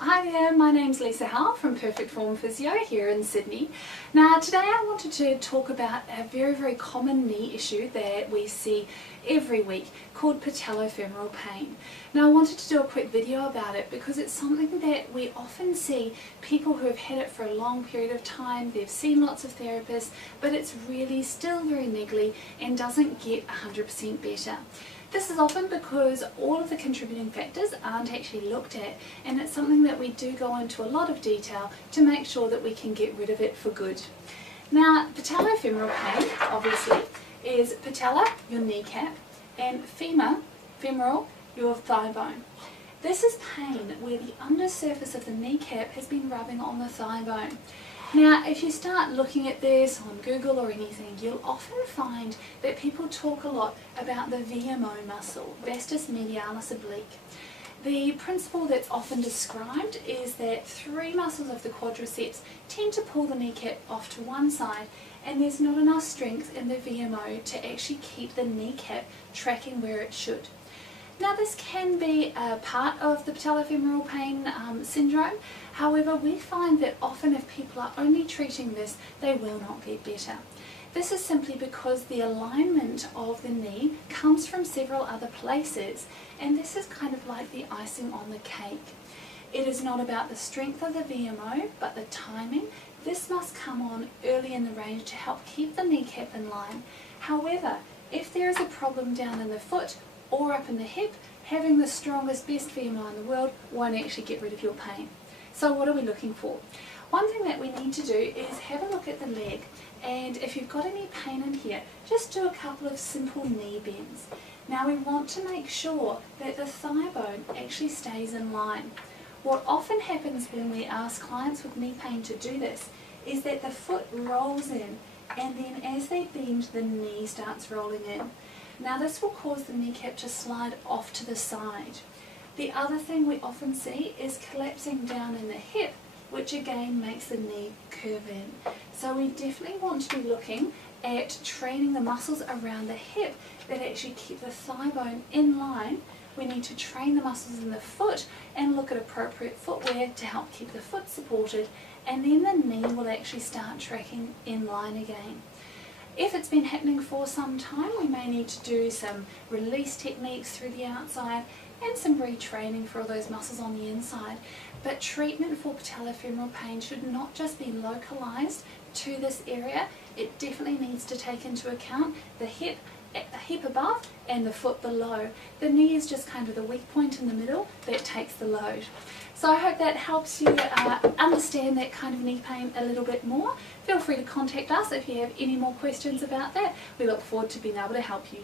Hi there, my name's Lisa Howe from Perfect Form Physio here in Sydney. Now today I wanted to talk about a very common knee issue that we see every week called patellofemoral pain. Now I wanted to do a quick video about it because it's something that we often see people who have had it for a long period of time, they've seen lots of therapists, but it's really still very niggly and doesn't get 100% better. This is often because all of the contributing factors aren't actually looked at, and it's something that we do go into a lot of detail to make sure that we can get rid of it for good. Now, patellofemoral pain, obviously, is patella, your kneecap, and femoral, your thigh bone. This is pain where the undersurface of the kneecap has been rubbing on the thigh bone. Now, if you start looking at this on Google or anything, you'll often find that people talk a lot about the Vmo muscle, vastus medialis oblique. The principle that's often described is that three muscles of the quadriceps tend to pull the kneecap off to one side, and there's not enough strength in the Vmo to actually keep the kneecap tracking where it should. Now this can be a part of the patellofemoral pain syndrome. However, we find that often if people are only treating this, they will not get better. This is simply because the alignment of the knee comes from several other places, and this is kind of like the icing on the cake. It is not about the strength of the Vmo, but the timing. This must come on early in the range to help keep the kneecap in line. However, if there is a problem down in the foot or up in the hip, having the strongest, best Vmo in the world won't actually get rid of your pain. So what are we looking for? One thing that we need to do is have a look at the leg, and if you've got any pain in here, just do a couple of simple knee bends. Now we want to make sure that the thigh bone actually stays in line. What often happens when we ask clients with knee pain to do this is that the foot rolls in, and then as they bend, the knee starts rolling in. Now this will cause the kneecap to slide off to the side. The other thing we often see is collapsing down in the hip, which again makes the knee curve in. So we definitely want to be looking at training the muscles around the hip that actually keep the thigh bone in line. We need to train the muscles in the foot and look at appropriate footwear to help keep the foot supported, and then the knee will actually start tracking in line again. If it's been happening for some time, we may need to do some release techniques through the outside and some retraining for all those muscles on the inside. But treatment for patellofemoral pain should not just be localized to this area. It definitely needs to take into account the hip above and the foot below. The knee is just kind of the weak point in the middle that takes the load. So I hope that helps you understand that kind of knee pain a little bit more. Feel free to contact us if you have any more questions about that. We look forward to being able to help you.